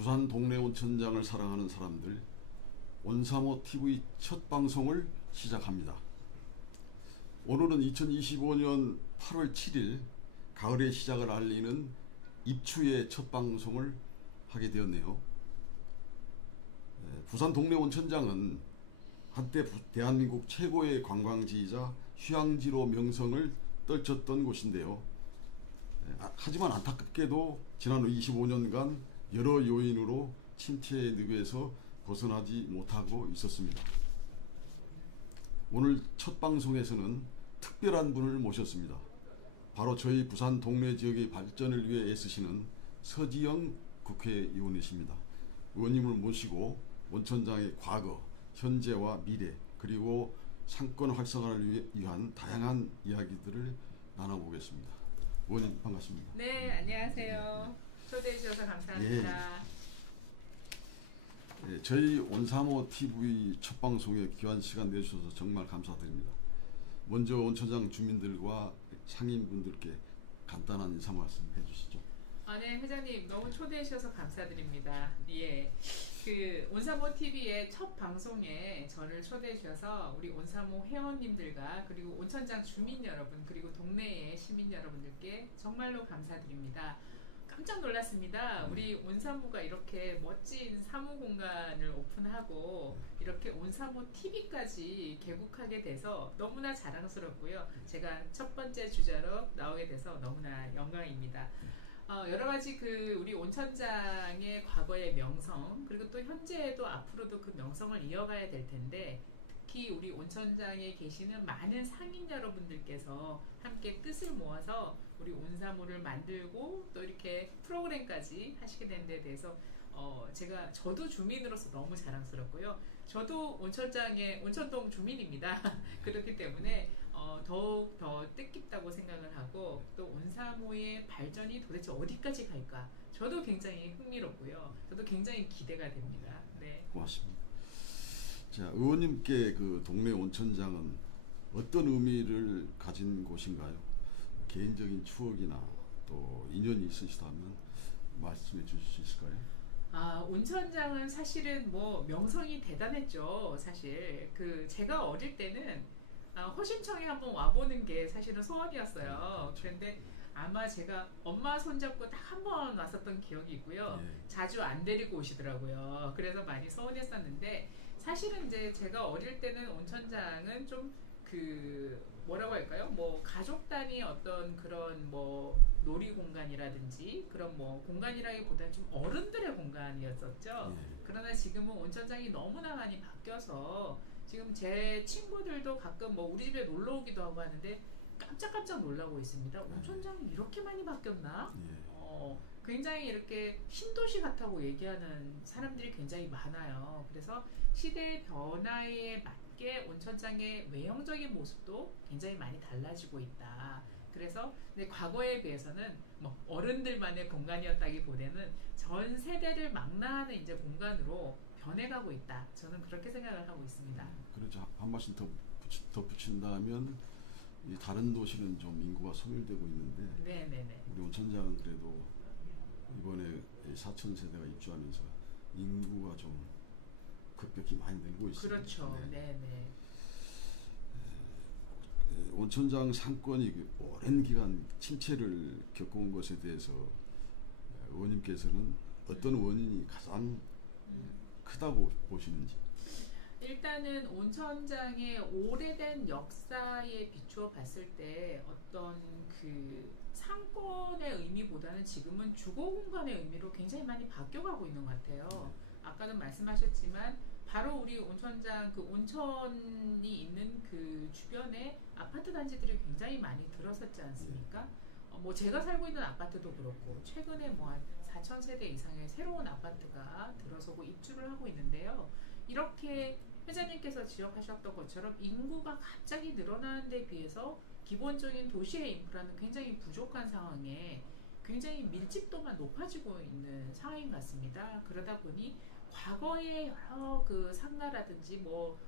부산 동네 온천장을 사랑하는 사람들, 온사모 TV 첫 방송을 시작합니다. 오늘은 2025년 8월 7일 가을의 시작을 알리는 입추의 첫 방송을 하게 되었네요. 부산 동네 온천장은 한때 대한민국 최고의 관광지이자 휴양지로 명성을 떨쳤던 곳인데요. 하지만 안타깝게도 지난 25년간 여러 요인으로 침체의 늪에서 벗어나지 못하고 있었습니다. 오늘 첫 방송에서는 특별한 분을 모셨습니다. 바로 저희 부산 동네 지역의 발전을 위해 애쓰시는 서지영 국회의원이십니다. 의원님을 모시고 온천장의 과거, 현재와 미래, 그리고 상권 활성화를 위한 다양한 이야기들을 나눠보겠습니다. 의원님 반갑습니다. 네, 안녕하세요. 초대해 주셔서 감사합니다. 저희 온사모 TV 첫 방송에 귀한 시간 내주셔서 정말 감사드립니다. 먼저 온천장 주민들과 상인분들께 간단한 인사 말씀 해주시죠. 네, 회장님 너무 초대해 주셔서 감사드립니다. 예, 그 온사모 TV의 첫 방송에 저를 초대해 주셔서 우리 온사모 회원님들과 그리고 온천장 주민 여러분 그리고 동네의 시민 여러분들께 정말로 감사드립니다. 깜짝 놀랐습니다. 우리 온사모가 이렇게 멋진 사무 공간을 오픈하고 이렇게 온사모 TV까지 개국하게 돼서 너무나 자랑스럽고요. 제가 첫 번째 주자로 나오게 돼서 너무나 영광입니다. 여러 가지 우리 온천장의 과거의 명성 그리고 또 현재에도 앞으로도 그 명성을 이어가야 될 텐데 특히 우리 온천장에 계시는 많은 상인 여러분들께서 함께 뜻을 모아서 우리 온사모를 만들고 또 이렇게 프로그램까지 하시게 된 데 대해서 저도 주민으로서 너무 자랑스럽고요. 저도 온천동 주민입니다. 그렇기 때문에 더욱 더 뜻깊다고 생각을 하고 또 온사모의 발전이 도대체 어디까지 갈까 저도 굉장히 흥미롭고요. 저도 굉장히 기대가 됩니다. 네. 고맙습니다. 자, 의원님께 그 동네 온천장은 어떤 의미를 가진 곳인가요? 개인적인 추억이나 또 인연이 있으시다면 말씀해 주실 수 있을까요? 온천장은 사실은 뭐 명성이 대단했죠. 사실 제가 어릴 때는 허심청에 한번 와보는 게 사실은 소원이었어요. 그런데 아마 제가 엄마 손잡고 딱 한 번 왔었던 기억이 있고요. 자주 안 데리고 오시더라고요. 그래서 많이 서운했었는데 사실은 이제 제가 어릴 때는 온천장은 좀 뭐라고 할까요? 뭐 가족 단위 어떤 그런 뭐 놀이 공간이라든지 그런 뭐 공간이라기보다는 좀 어른들의 공간이었었죠. 그러나 지금은 온천장이 너무나 많이 바뀌어서 지금 제 친구들도 가끔 뭐 우리 집에 놀러 오기도 하고 하는데 깜짝깜짝 놀라고 있습니다. 온천장이 이렇게 많이 바뀌었나? 굉장히 이렇게 신도시 같다고 얘기하는 사람들이 굉장히 많아요. 그래서 시대의 변화에 맞게 온천장의 외형적인 모습도 굉장히 많이 달라지고 있다. 그래서 과거에 비해서는 뭐 어른들만의 공간이었다기보다는 전 세대를 망라하는 이제 공간으로 변해가고 있다. 저는 그렇게 생각을 하고 있습니다. 그렇죠. 한 말씀 더 붙인다면 다른 도시는 좀 인구가 소멸되고 있는데 네네네. 우리 온천장은 그래도 이번에 4천 세대가 입주하면서 인구가 좀 급격히 많이 늘고 있습니다. 그렇죠. 네네. 온천장 상권이 오랜 기간 침체를 겪어온 것에 대해서 의원님께서는 어떤 원인이 가장 크다고 보시는지? 일단은 온천장의 오래된 역사에 비추어 봤을 때 어떤 상권의 의미보다는 지금은 주거 공간의 의미로 굉장히 많이 바뀌어가고 있는 것 같아요. 아까는 말씀하셨지만 바로 우리 온천장 온천이 있는 주변에 아파트 단지들이 굉장히 많이 들어섰지 않습니까? 뭐 제가 살고 있는 아파트도 그렇고 최근에 뭐 한 4천 세대 이상의 새로운 아파트가 들어서고 입주를 하고 있는데요. 이렇게 회장님께서 지적하셨던 것처럼 인구가 갑자기 늘어나는 데 비해서 기본적인 도시의 인프라는 굉장히 부족한 상황에 굉장히 밀집도만 높아지고 있는 상황인 것 같습니다. 그러다 보니 과거의 여러 상가라든지 뭐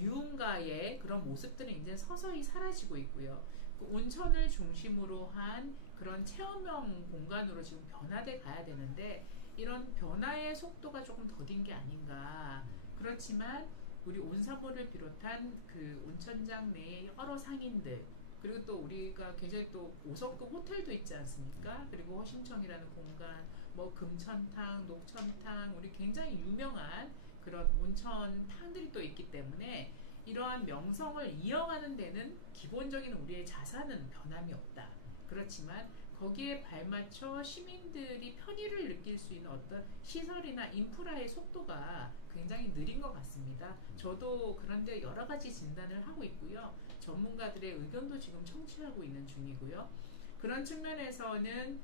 유흥가의 그런 모습들은 이제 서서히 사라지고 있고요. 온천을 중심으로 한 그런 체험형 공간으로 지금 변화돼 가야 되는데 이런 변화의 속도가 조금 더딘 게 아닌가. 그렇지만 우리 온사모를 비롯한 그 온천장 내에 여러 상인들, 그리고 또 우리가 굉장히 또 5성급 호텔도 있지 않습니까? 그리고 허심청이라는 공간, 뭐 금천탕, 녹천탕, 우리 굉장히 유명한 그런 온천탕들이 또 있기 때문에 이러한 명성을 이어가는 데는 기본적인 우리의 자산은 변함이 없다. 그렇지만 거기에 발맞춰 시민들이 편의를 느낄 수 있는 어떤 시설이나 인프라의 속도가 굉장히 느린 것 같습니다. 저도 그런데 여러 가지 진단을 하고 있고요. 전문가들의 의견도 지금 청취하고 있는 중이고요. 그런 측면에서는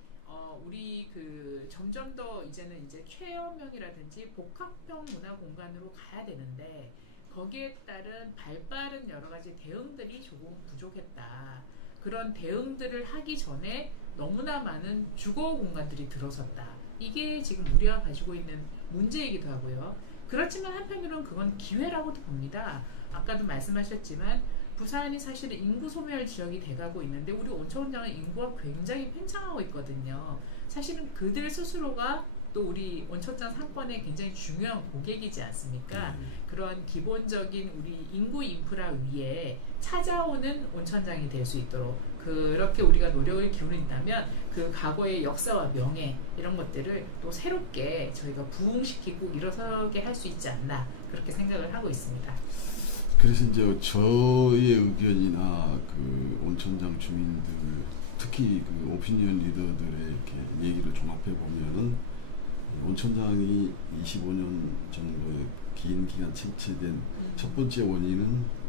우리 그 점점 더 이제는 이제 체험형이라든지 복합형 문화 공간으로 가야 되는데 거기에 따른 발빠른 여러 가지 대응들이 조금 부족했다. 그런 대응들을 하기 전에 너무나 많은 주거 공간들이 들어섰다. 이게 지금 우리가 가지고 있는 문제이기도 하고요. 그렇지만 한편으로는 그건 기회라고도 봅니다. 아까도 말씀하셨지만 부산이 사실은 인구 소멸 지역이 돼가고 있는데 우리 온천원장은 인구가 굉장히 팽창하고 있거든요. 사실은 그들 스스로가 또 우리 온천장 상권의 굉장히 중요한 고객이지 않습니까? 그런 기본적인 우리 인구 인프라 위에 찾아오는 온천장이 될 수 있도록 그렇게 우리가 노력을 기울인다면 그 과거의 역사와 명예 이런 것들을 또 새롭게 저희가 부흥시키고 일어서게 할 수 있지 않나 그렇게 생각을 하고 있습니다. 그래서 이제 저의 의견이나 그 온천장 주민들 특히 그 오피니언 리더들의 이렇게 얘기를 종합해 보면은 온천장이 25년 정도의 긴 기간 침체된 첫 번째 원인은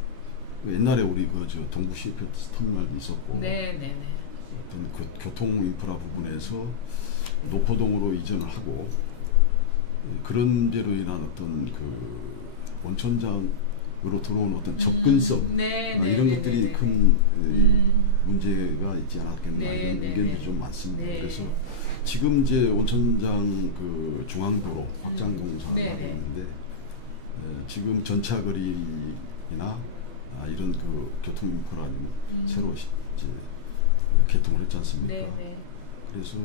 옛날에 우리 그 저 동부 시외버스 터미널이 있었고 어떤 그 교통 인프라 부분에서 노포동으로 이전을 하고 그런 데로 인한 어떤 그 온천장으로 들어온 어떤 접근성 이런 것들이 큰 문제가 있지 않았겠나 이런 의견이 좀 많습니다. 그래서 지금 이제 온천장 그 중앙도로 확장 공사가 하고 있는데 지금 전차거리나 이런 그 교통 인프라는 새로 이제 개통을 했지 않습니까? 그래서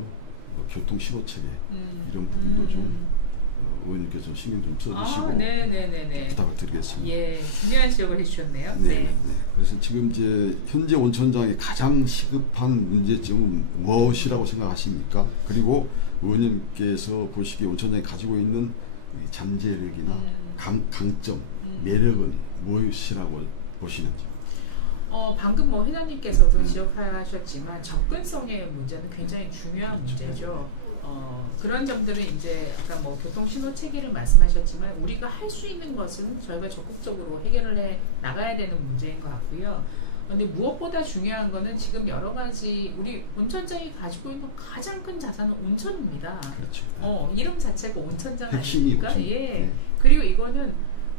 교통 신호 체계 이런 부분도 좀 의원님께서 좀 신경 좀 써주시고 부탁을 드리겠습니다. 예, 중요한 지적을 해주셨네요. 그래서 지금 이제 현재 온천장의 가장 시급한 문제점은 무엇이라고 생각하십니까? 그리고 의원님께서 보시기에 온천장이 가지고 있는 잠재력이나 강점, 매력은 무엇이라고 보시는지? 방금 뭐 회장님께서도 지적하셨지만 접근성의 문제는 굉장히 중요한 문제죠. 그런 점들은 이제 아까 뭐 교통 신호 체계를 말씀하셨지만 우리가 할 수 있는 것은 저희가 적극적으로 해결을 해 나가야 되는 문제인 것 같고요. 근데 무엇보다 중요한 거는 지금 여러 가지 우리 온천장이 가지고 있는 가장 큰 자산은 온천입니다. 그렇죠. 이름 자체가 온천장 핵심이 아닙니까? 그리고 이거는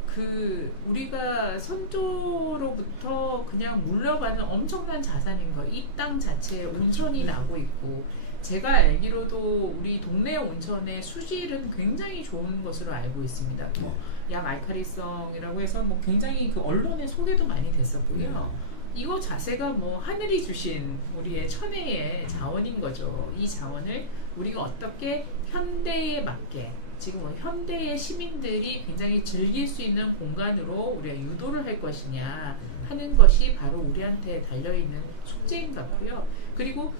그 우리가 선조로부터 그냥 물려받는 엄청난 자산인 거. 이 땅 자체에 온천이 나고 있고 제가 알기로도 우리 동네 온천의 수질은 굉장히 좋은 것으로 알고 있습니다. 뭐 양 알칼리성이라고 해서 뭐 굉장히 그 언론에 소개도 많이 됐었고요. 이거 자체가 뭐 하늘이 주신 우리의 천혜의 자원인 거죠. 이 자원을 우리가 어떻게 현대에 맞게 지금 현대의 시민들이 굉장히 즐길 수 있는 공간으로 우리가 유도를 할 것이냐 하는 것이 바로 우리한테 달려있는 숙제인 것 같고요. 그리고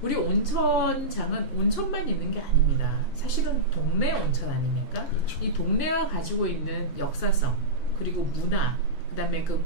우리 온천장은 온천만 있는 게 아닙니다. 사실은 동네 온천 아닙니까? 이 동네가 가지고 있는 역사성, 그리고 문화, 그 다음에 그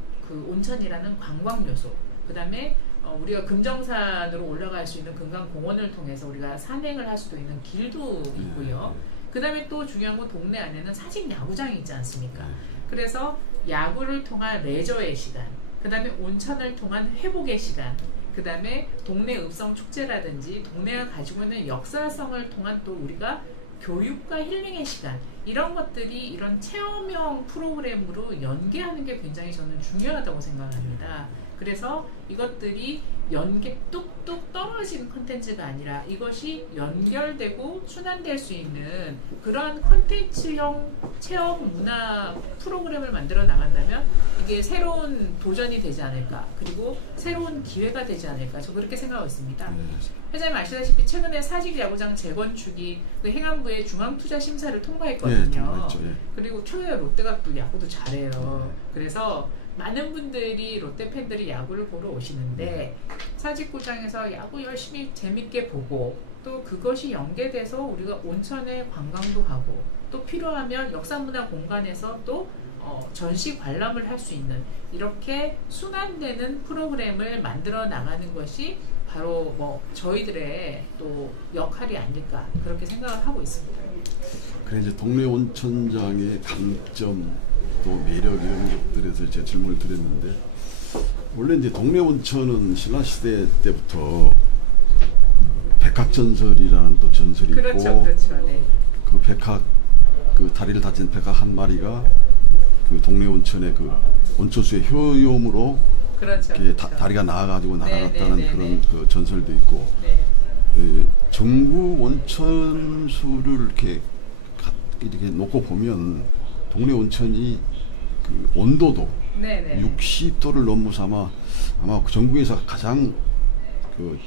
온천이라는 관광 요소, 그 다음에 우리가 금정산으로 올라갈 수 있는 금강공원을 통해서 우리가 산행을 할 수도 있는 길도 있고요. 그 다음에 또 중요한 건 동네 안에는 사직 야구장이 있지 않습니까? 그래서 야구를 통한 레저의 시간, 그 다음에 온천을 통한 회복의 시간, 그 다음에 동네 읍성 축제라든지 동네가 가지고 있는 역사성을 통한 또 우리가 교육과 힐링의 시간, 이런 것들이 이런 체험형 프로그램으로 연계하는 게 굉장히 저는 중요하다고 생각합니다. 그래서 이것들이 뚝뚝 떨어지는 콘텐츠가 아니라 이것이 연결되고 순환될 수 있는 그런 콘텐츠형 체험 문화 프로그램을 만들어 나간다면 이게 새로운 도전이 되지 않을까, 그리고 새로운 기회가 되지 않을까, 저 그렇게 생각하고 있습니다. 회장님 아시다시피 최근에 사직야구장 재건축이 그 행안부의 중앙투자심사를 통과했거든요. 통과했죠. 그리고 초유의 롯데가 또 야구도 잘해요. 그래서 많은 분들이 롯데 팬들이 야구를 보러 오시는데 사직구장에서 야구 열심히 재밌게 보고 또 그것이 연계돼서 우리가 온천에 관광도 하고 또 필요하면 역사문화 공간에서 또 전시 관람을 할 수 있는 이렇게 순환되는 프로그램을 만들어 나가는 것이 바로 뭐 저희들의 또 역할이 아닐까 그렇게 생각을 하고 있습니다. 그래 이제 동네 온천장의 강점 또 매력 이런 것들에서 제가 질문을 드렸는데 원래 이제 동네 온천은 신라시대 때부터 백학전설이라는 또 전설이 그렇죠, 있고 그렇죠, 네. 그 백학 그 다리를 다친 백학 한 마리가 그 동네 온천의 그 온천수의 효용으로 그렇죠, 이렇게 그렇죠. 다리가 나아가지고 날아갔다는 네, 그런 그 전설도 있고 네. 그 전국 온천수를 이렇게 놓고 보면 동네 온천이 그 온도도 네네. 60도를 넘어서 아마 그 전국에서 가장 그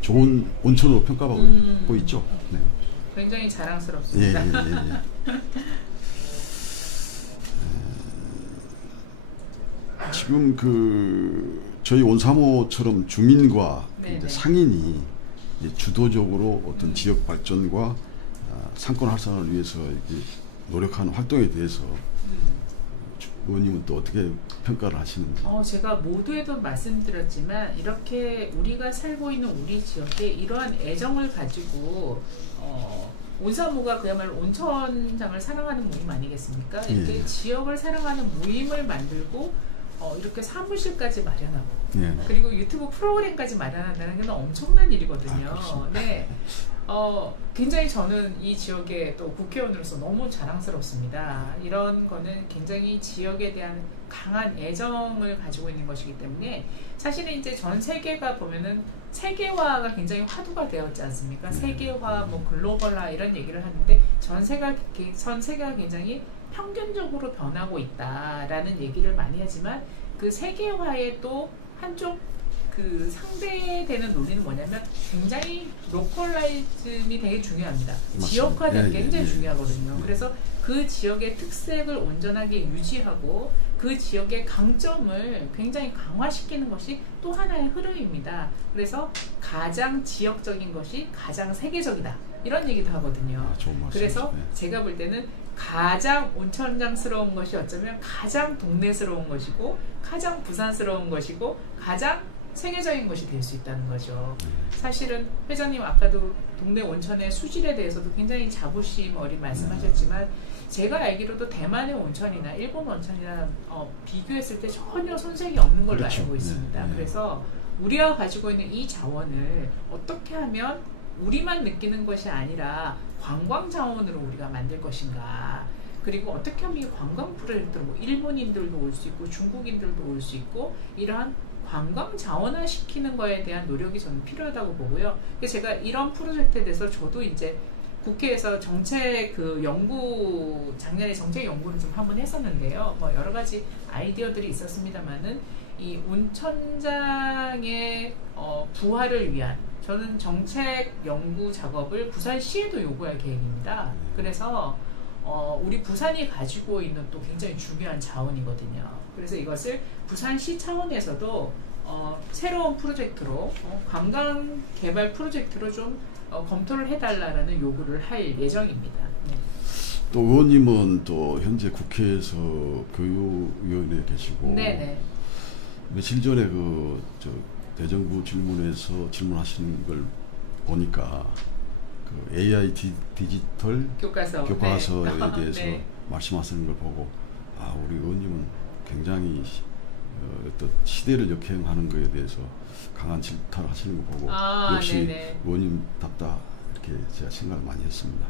좋은 온천으로 평가받고 있죠. 네. 굉장히 예, 자랑스럽습니다. 지금 그 저희 온사모처럼 주민과 이제 상인이 이제 주도적으로 어떤 지역 발전과 상권 활성화를 위해서 노력하는 활동에 대해서 의원님은 또 어떻게 평가를 하시는지? 제가 모두에도 말씀드렸지만 이렇게 우리가 살고 있는 우리 지역에 이러한 애정을 가지고 온사모가 그야말로 온천장을 사랑하는 모임 아니겠습니까? 이렇게 지역을 사랑하는 모임을 만들고 이렇게 사무실까지 마련하고 그리고 유튜브 프로그램까지 마련한다는 건 엄청난 일이거든요. 네. 굉장히 저는 이 지역의 또 국회의원으로서 너무 자랑스럽습니다. 이런 거는 굉장히 지역에 대한 강한 애정을 가지고 있는 것이기 때문에 사실은 이제 전 세계가 보면은 세계화가 굉장히 화두가 되었지 않습니까? 세계화, 뭐 글로벌화 이런 얘기를 하는데 전 세계가 굉장히 평균적으로 변하고 있다라는 얘기를 많이 하지만 그 세계화의 또 한쪽 그 상대되는 논리는 뭐냐면 굉장히 로컬라이즘이 되게 중요합니다. 지역화되는 게 굉장히 중요하거든요. 그래서 그 지역의 특색을 온전하게 유지하고 그 지역의 강점을 굉장히 강화시키는 것이 또 하나의 흐름입니다. 그래서 가장 지역적인 것이 가장 세계적이다. 이런 얘기도 하거든요. 그래서 제가 볼 때는 가장 온천장스러운 것이 어쩌면 가장 동네스러운 것이고 가장 부산스러운 것이고 가장 세계적인 것이 될 수 있다는 거죠. 사실은 회장님 아까도 동네 온천의 수질에 대해서도 굉장히 자부심 어린 말씀하셨지만 제가 알기로도 대만의 온천이나 일본 온천이나 비교했을 때 전혀 손색이 없는 걸로 알고 있습니다. 그래서 우리가 가지고 있는 이 자원을 어떻게 하면 우리만 느끼는 것이 아니라 관광 자원으로 우리가 만들 것인가, 그리고 어떻게 하면 이 관광 프로젝트로 뭐 일본인들도 올 수 있고 중국인들도 올 수 있고 이러한 관광 자원화 시키는 거에 대한 노력이 저는 필요하다고 보고요. 그래서 제가 이런 프로젝트에 대해서 저도 이제 국회에서 정책 작년에 정책 연구를 좀 한번 했었는데요. 뭐 여러 가지 아이디어들이 있었습니다만은 이 온천장의 부활을 위한 저는 정책 연구 작업을 부산시에도 요구할 계획입니다. 그래서 우리 부산이 가지고 있는 또 굉장히 중요한 자원이거든요. 그래서 이것을 부산시 차원에서도 새로운 프로젝트로 관광 개발 프로젝트로 좀 검토를 해달라는 요구를 할 예정입니다. 또 의원님은 또 현재 국회에서 교육위원회에 계시고 며칠 전에 대정부 질문에서 질문하시는 걸 보니까 그 AI 디지털 교과서에 대해서 말씀하시는 걸 보고 우리 의원님은 굉장히 어떤 시대를 역행하는 것에 대해서 강한 질타를 하시는 거 보고 역시 의원님답다 이렇게 제가 생각을 많이 했습니다.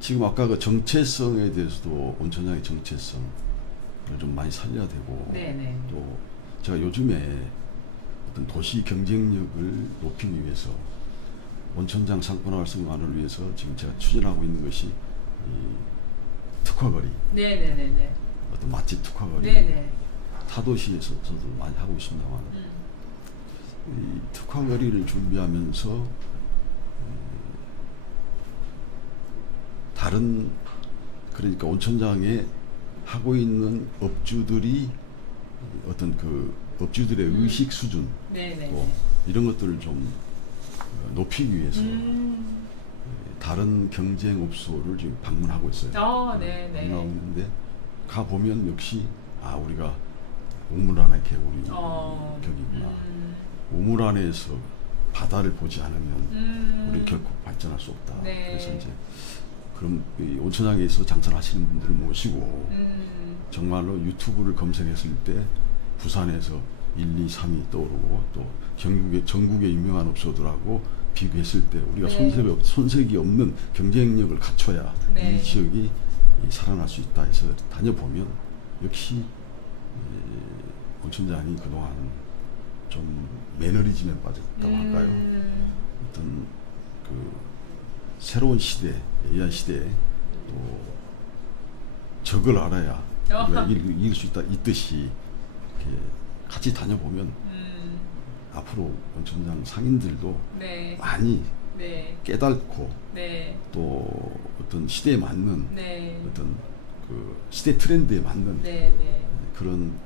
지금 아까 그 정체성에 대해서도 온천장의 정체성을 좀 많이 살려야 되고 또 제가 요즘에 어떤 도시 경쟁력을 높이기 위해서 온천장 상권 활성화를 위해서 지금 제가 추진하고 있는 것이 이 특화거리, 네네네네. 어떤 맛집 특화거리, 네네. 타도시에서도 많이 하고 있습니다만 이 특화거리를 준비하면서 다른 그러니까 온천장에 하고 있는 업주들이 어떤 그 업주들의 의식 수준 또 이런 것들을 좀 높이기 위해서 다른 경쟁 업소를 지금 방문하고 있어요. 방문하고 있는데 가 보면 역시 우리가 우물 안의 개구리 격이구나. 우물 안에서 바다를 보지 않으면 우리 결코 발전할 수 없다. 그래서 이제 그럼 이 온천장에서 장사를 하시는 분들을 모시고 정말로 유튜브를 검색했을 때 부산에서 1, 2, 3위 떠오르고 또 전국의 유명한 업소들하고 비교했을 때 우리가 손색이 없는 경쟁력을 갖춰야 이 지역이 살아날 수 있다 해서 다녀보면 역시 온천장이 그동안 좀 매너리즘에 빠졌다고 할까요? 어떤 그 새로운 시대, AI 시대에 또 적을 알아야 우리가 이길 수 있다 있듯이 이렇게 같이 다녀보면 앞으로 온천장 상인들도 많이 깨닫고 또 어떤 시대에 맞는 어떤 그 시대 트렌드에 맞는 그런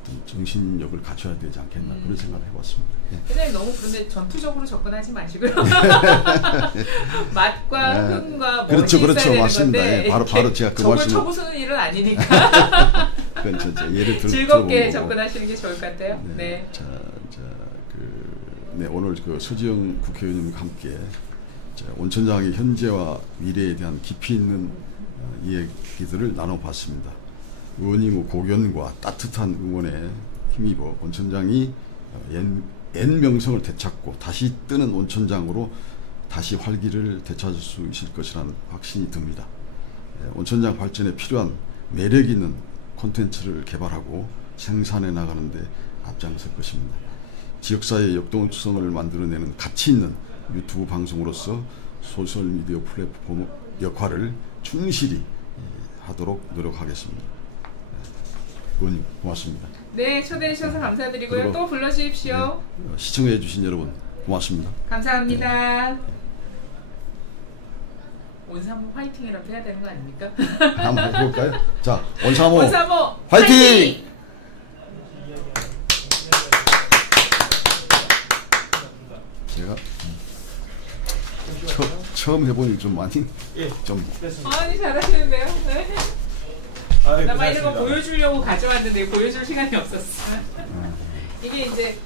어떤 정신력을 갖춰야 되지 않겠나 그런 생각을 해봤습니다. 선생님 너무 그런데 전투적으로 접근하지 마시고요. 맛과 흥과 멋이 있어야 되는 맞습니다. 건데 바로 제가 그 적을 말씀을 쳐부수는 일은 아니니까 예를 즐겁게 접근하시는 게 좋을 것 같아요. 오늘 그 서지영 국회의원님과 함께 온천장의 현재와 미래에 대한 깊이 있는 이야기들을 나눠봤습니다. 의원님의 고견과 따뜻한 응원에 힘입어 온천장이 옛 명성을 되찾고 다시 뜨는 온천장으로 다시 활기를 되찾을 수 있을 것이라는 확신이 듭니다. 온천장 발전에 필요한 매력 있는 콘텐츠를 개발하고 생산해 나가는 데 앞장설 것입니다. 지역사회의 역동성을 만들어내는 가치 있는 유튜브 방송으로서 소셜미디어 플랫폼 역할을 충실히 하도록 노력하겠습니다. 의원님 고맙습니다. 네, 초대해 주셔서 감사드리고요. 또 불러주십시오. 시청해 주신 여러분 고맙습니다. 감사합니다. 온사모 화이팅이라도 해야 되는 거 아닙니까? 한번 해볼까요? 자, 온사모 화이팅! 화이팅! 제가 처음 해보니 좀 많이 좀 아니 잘하시는데요. 네. 나 막 이런 거 보여주려고 가져왔는데 보여줄 시간이 없었어. 이게 이제